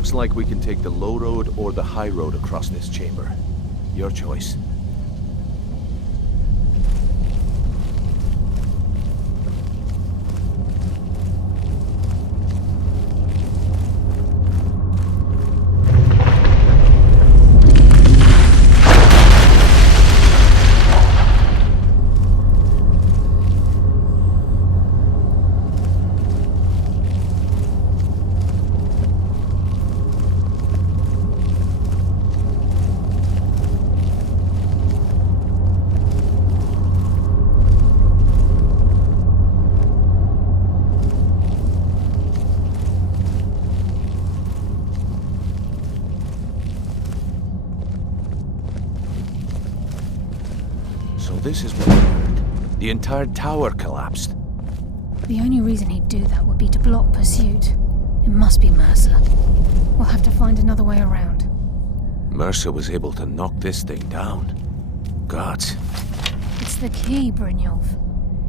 Looks like we can take the low road or the high road across this chamber. Your choice. So this is what I heard. The entire tower collapsed. The only reason he'd do that would be to block pursuit. It must be Mercer. We'll have to find another way around. Mercer was able to knock this thing down. Gods. It's the key, Brynjolf.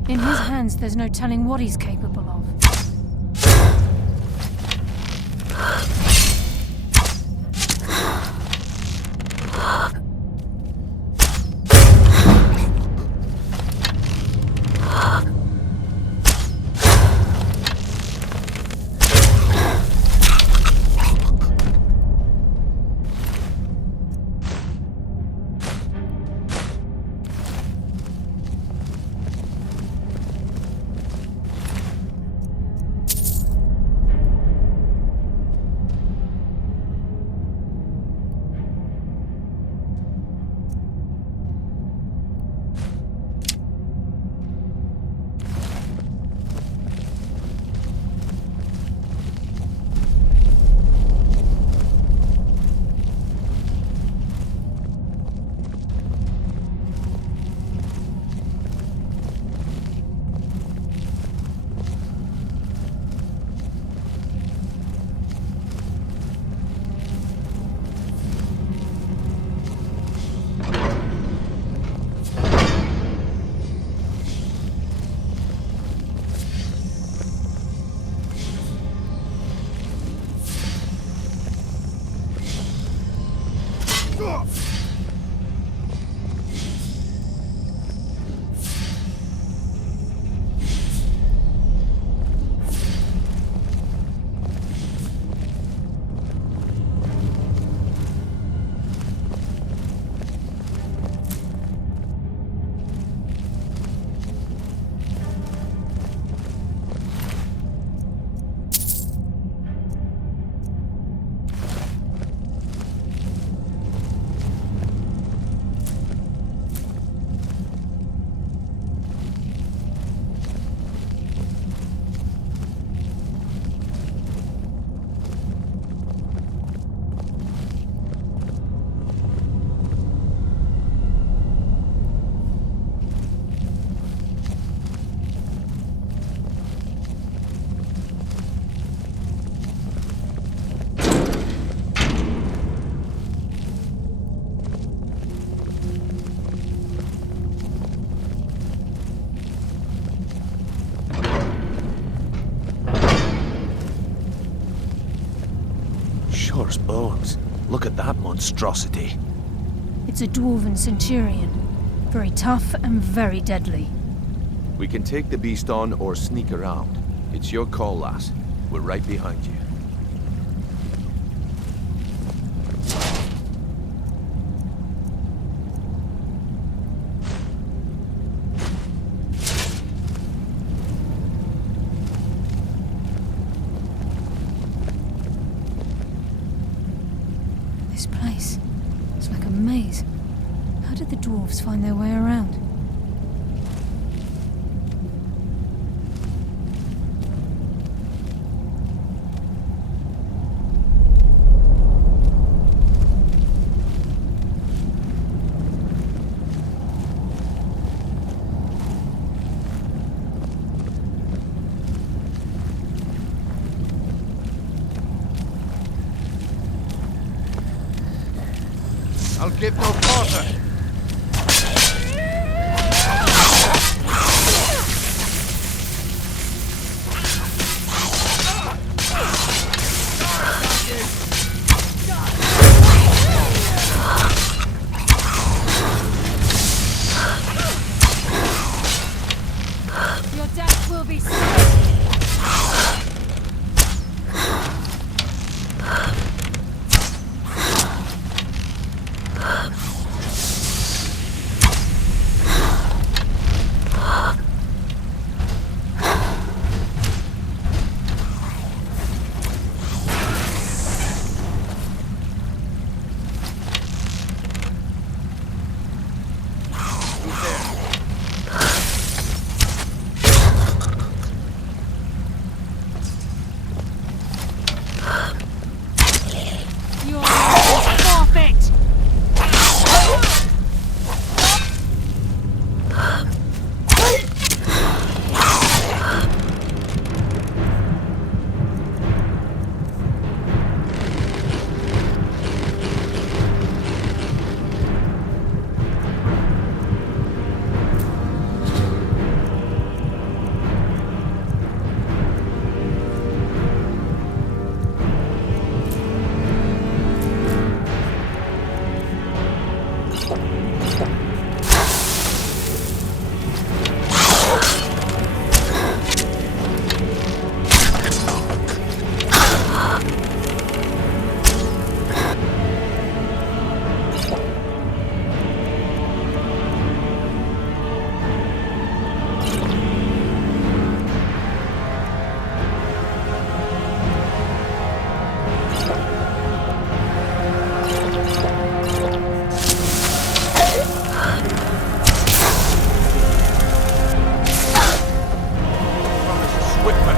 In his hands, there's no telling what he's capable of. Shore's bones. Look at that monstrosity. It's a dwarven centurion. Very tough and very deadly. We can take the beast on or sneak around. It's your call, lass. We're right behind you. This place, it's like a maze. How did the dwarves find their way around? I'll give no quarter. Who's there? Your forfeit!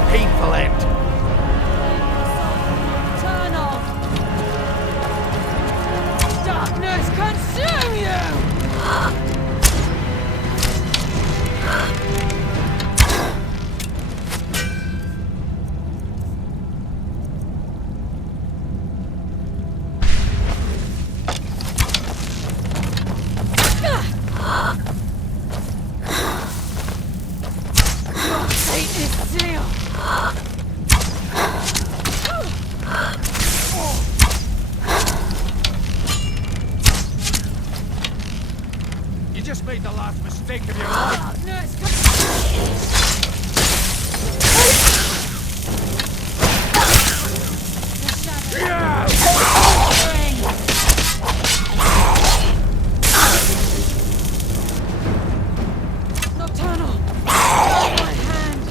Painful end. Turn off! Darkness consume you! Your fate is sealed! You just made the last mistake of your life. Darkness Nocturnal! My hand!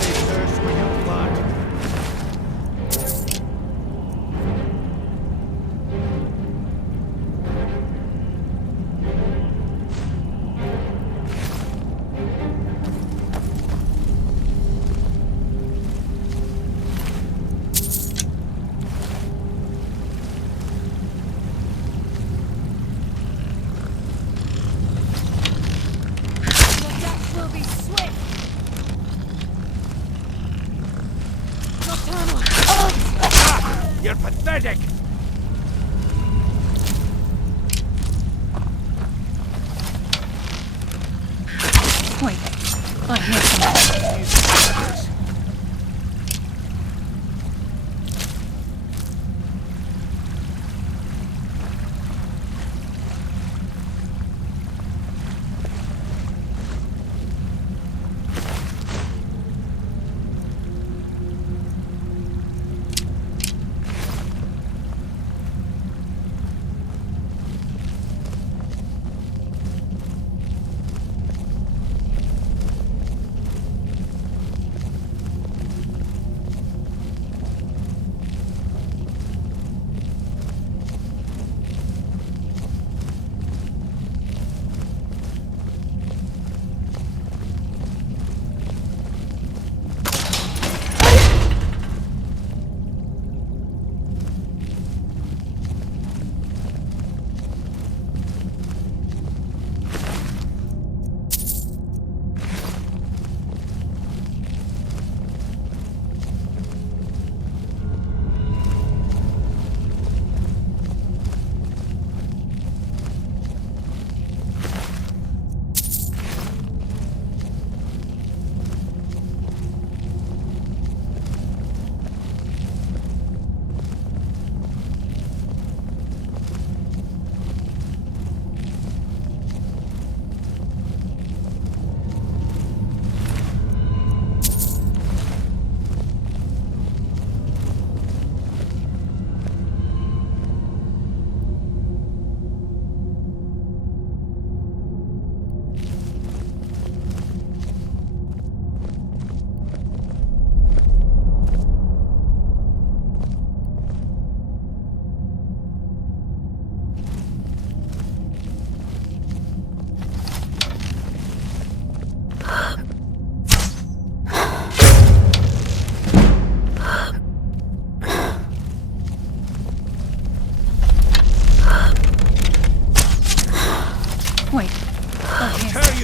They thirst for your blood. Your death will be swift! Nocturnal! You're pathetic. Wait, I hear something. These savages.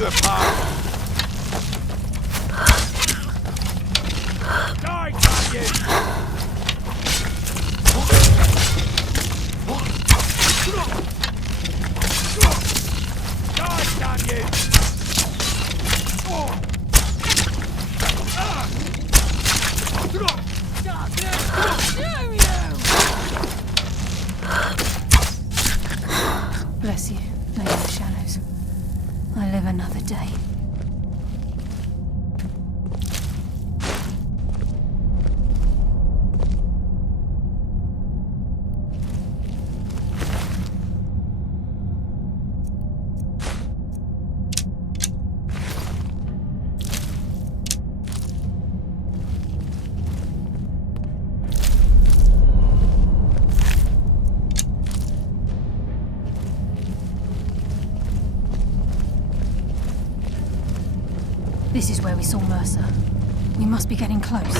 it, pal! Die, damn you! Die, damn you! Bless you, Lady of the Shadows. I live another day. This is where we saw Mercer. We must be getting close.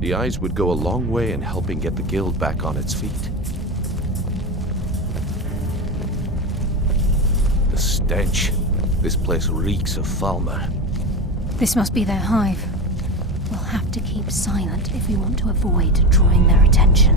The eyes would go a long way in helping get the guild back on its feet. The stench. This place reeks of Falmer. This must be their hive. We'll have to keep silent if we want to avoid drawing their attention.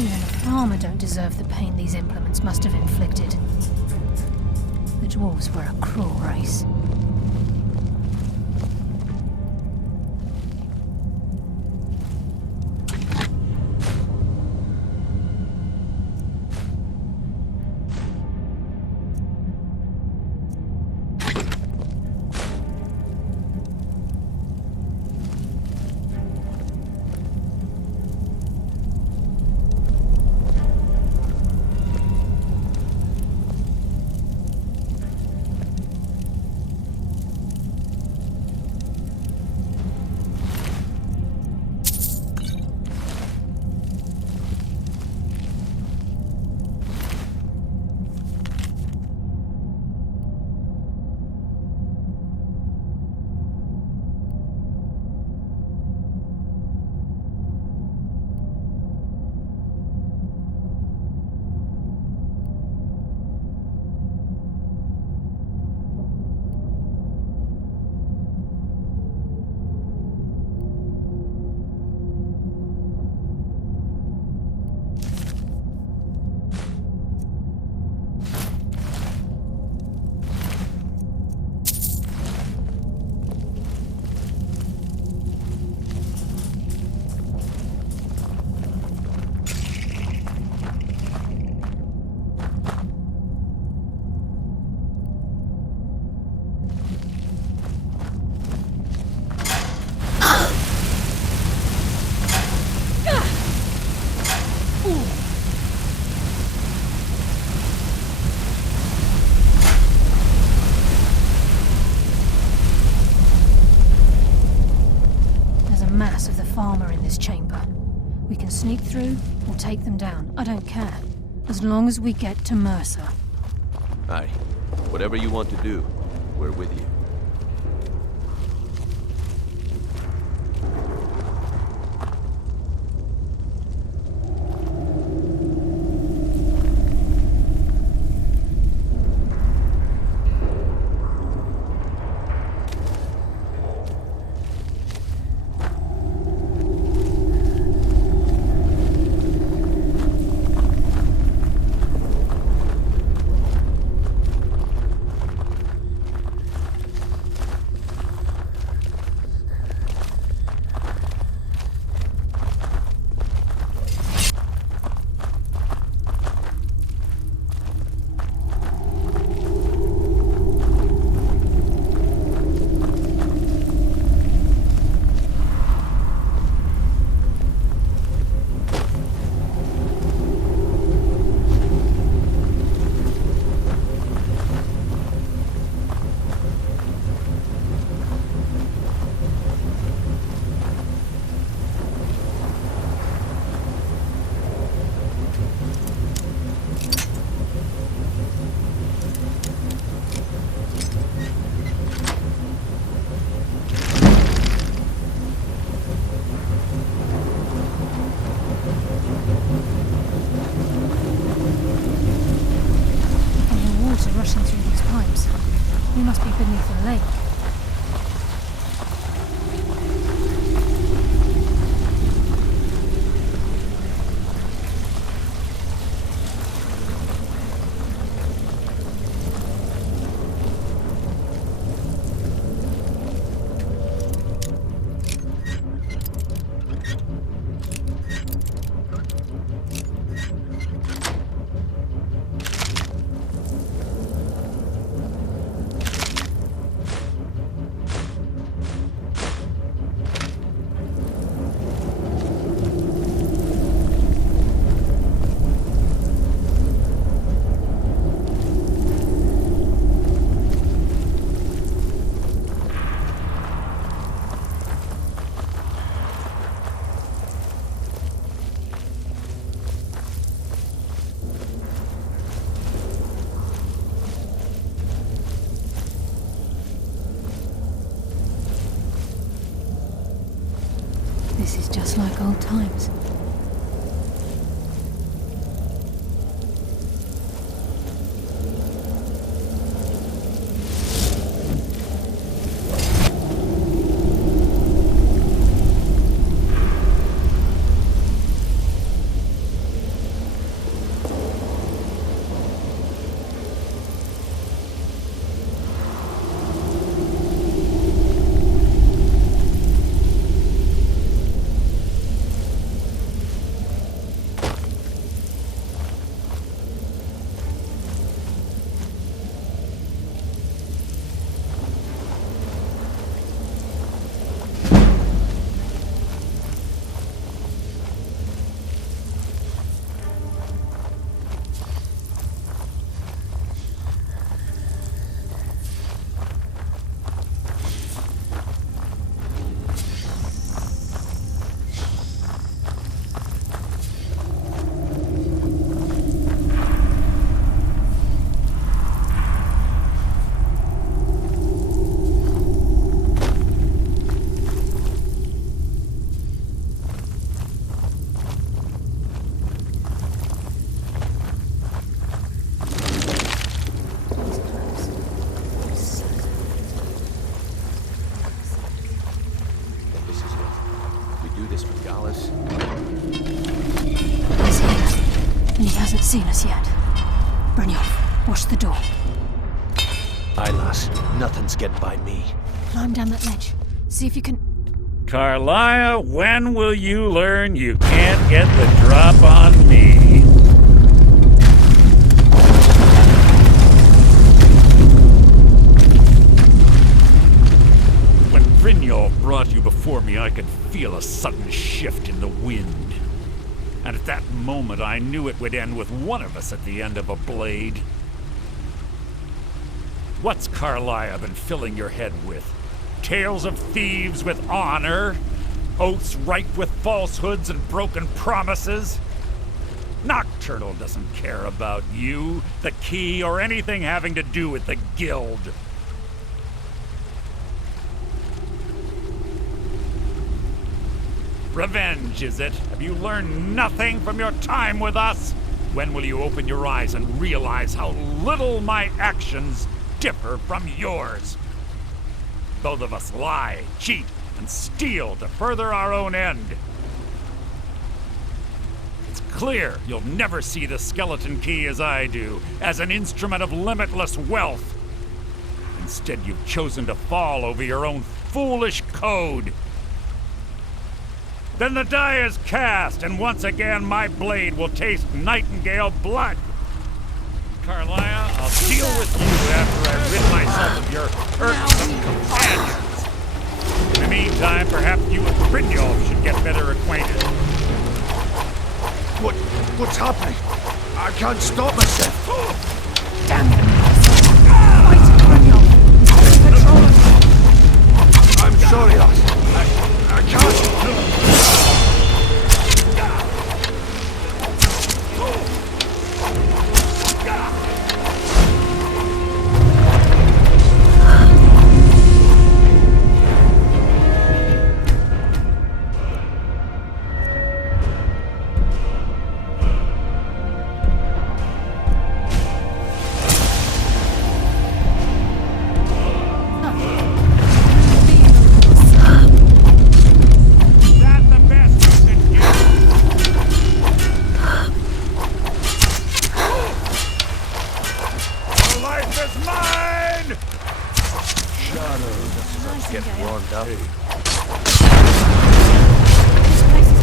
Even a farmer don't deserve the pain these implements must have inflicted. The dwarves were a cruel race. Mass of the farmer in this chamber. We can sneak through or take them down. I don't care. As long as we get to Mercer. Aye. Whatever you want to do, we're with you. We must be beneath a lake. This is just like old times. Seen us yet. Brynjolf, watch the door. Aye, lass. Nothing's getting by me. Climb down that ledge. See if you can... Carlia, when will you learn you can't get the drop on me? When Brynjolf brought you before me, I could feel a sudden shift in the wind. And at that moment, I knew it would end with one of us at the end of a blade. What's Carlia been filling your head with? Tales of thieves with honor? Oaths ripe with falsehoods and broken promises? Nocturnal doesn't care about you, the key, or anything having to do with the guild. Revenge, is it? Have you learned nothing from your time with us? When will you open your eyes and realize how little my actions differ from yours? Both of us lie, cheat, and steal to further our own end. It's clear you'll never see the skeleton key as I do, as an instrument of limitless wealth. Instead, you've chosen to fall over your own foolish code. Then the die is cast, and once again my blade will taste nightingale blood. Carlia, I'll deal with you after I rid myself of your irksome companions. In the meantime, perhaps you and Brynjolf should get better acquainted. What's happening? I can't stop myself. Damn it! Fight, Brynjolf! He's taking control of you! I'm sorry, lass. I can't. Just getting Nightingale. warmed up. This place is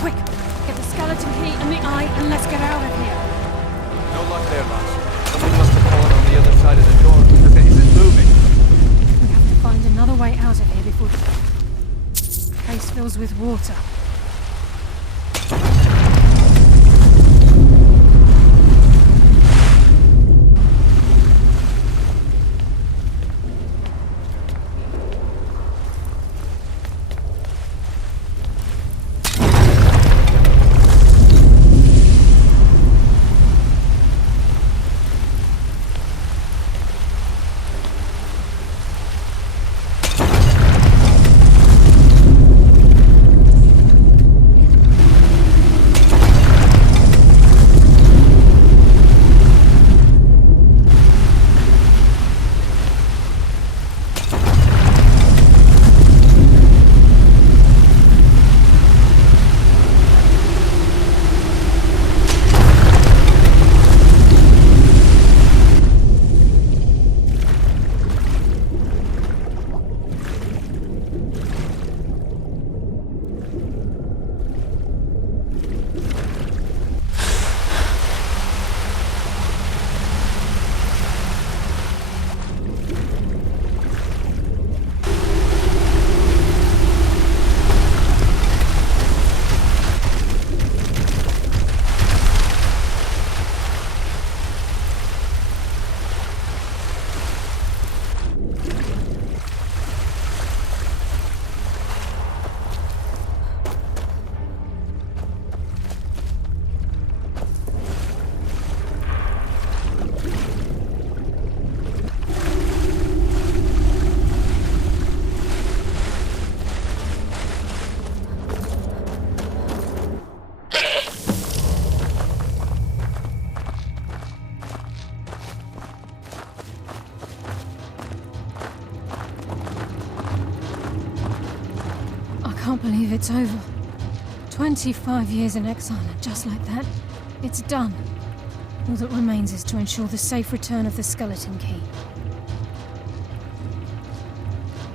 quick! Get the skeleton key and the eye and let's get out of here. No luck there, lass. Something must have fallen on the other side of the door because it isn't moving. We have to find another way out of here before the place fills with water. I can't believe it's over. 25 years in exile, and just like that, it's done. All that remains is to ensure the safe return of the skeleton key.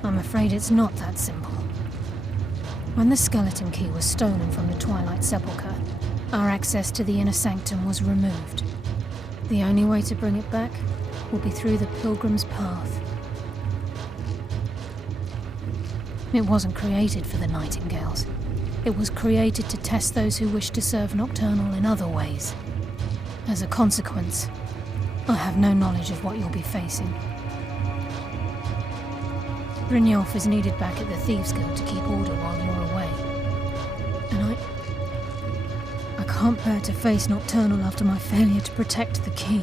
I'm afraid it's not that simple. When the skeleton key was stolen from the Twilight Sepulchre, our access to the inner sanctum was removed. The only way to bring it back will be through the Pilgrim's Path. It wasn't created for the Nightingales. It was created to test those who wish to serve Nocturnal in other ways. As a consequence, I have no knowledge of what you'll be facing. Brynjolf is needed back at the Thieves' Guild to keep order while you're away. And I can't bear to face Nocturnal after my failure to protect the key.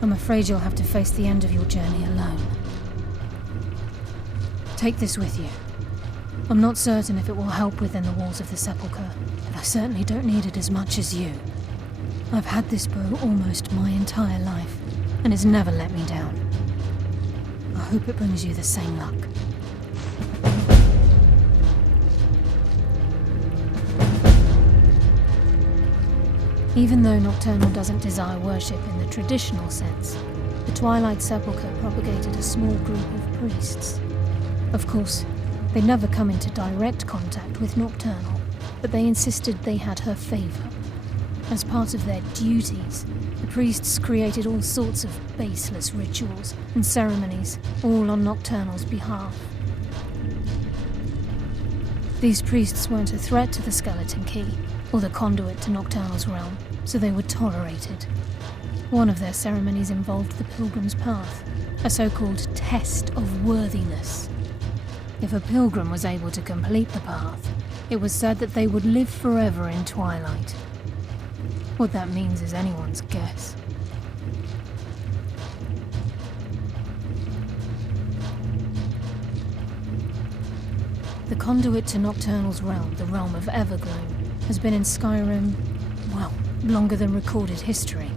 I'm afraid you'll have to face the end of your journey alone. Take this with you. I'm not certain if it will help within the walls of the Sepulchre, but I certainly don't need it as much as you. I've had this bow almost my entire life, and it's never let me down. I hope it brings you the same luck. Even though Nocturnal doesn't desire worship in the traditional sense, the Twilight Sepulchre propagated a small group of priests. Of course, they never come into direct contact with Nocturnal, but they insisted they had her favor. As part of their duties, the priests created all sorts of baseless rituals and ceremonies, all on Nocturnal's behalf. These priests weren't a threat to the Skeleton Key, or the conduit to Nocturnal's realm, so they were tolerated. One of their ceremonies involved the Pilgrim's Path, a so-called test of worthiness. If a pilgrim was able to complete the path, it was said that they would live forever in twilight. What that means is anyone's guess. The conduit to Nocturnal's realm, the realm of Evergloom, has been in Skyrim, well, longer than recorded history.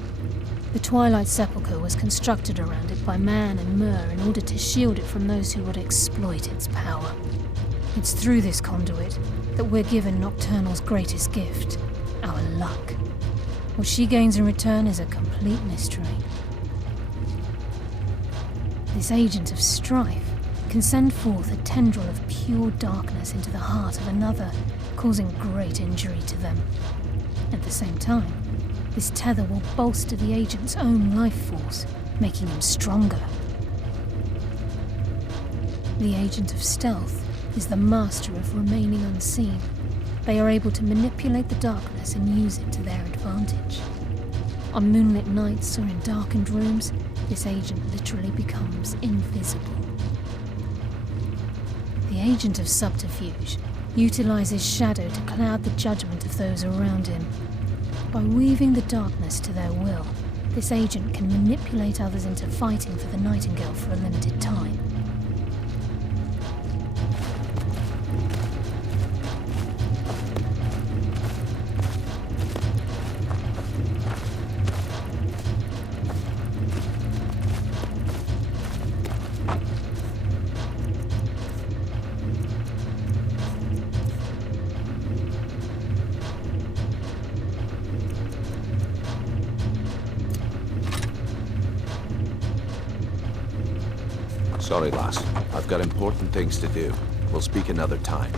The Twilight Sepulchre was constructed around it by man and Myr in order to shield it from those who would exploit its power. It's through this conduit that we're given Nocturnal's greatest gift, our luck. What she gains in return is a complete mystery. This agent of strife can send forth a tendril of pure darkness into the heart of another, causing great injury to them. At the same time, this tether will bolster the agent's own life force, making him stronger. The agent of stealth is the master of remaining unseen. They are able to manipulate the darkness and use it to their advantage. On moonlit nights or in darkened rooms, this agent literally becomes invisible. The agent of subterfuge utilizes shadow to cloud the judgment of those around him. By weaving the darkness to their will, this agent can manipulate others into fighting for the Nightingale for a limited time. Sorry, lass. I've got important things to do. We'll speak another time.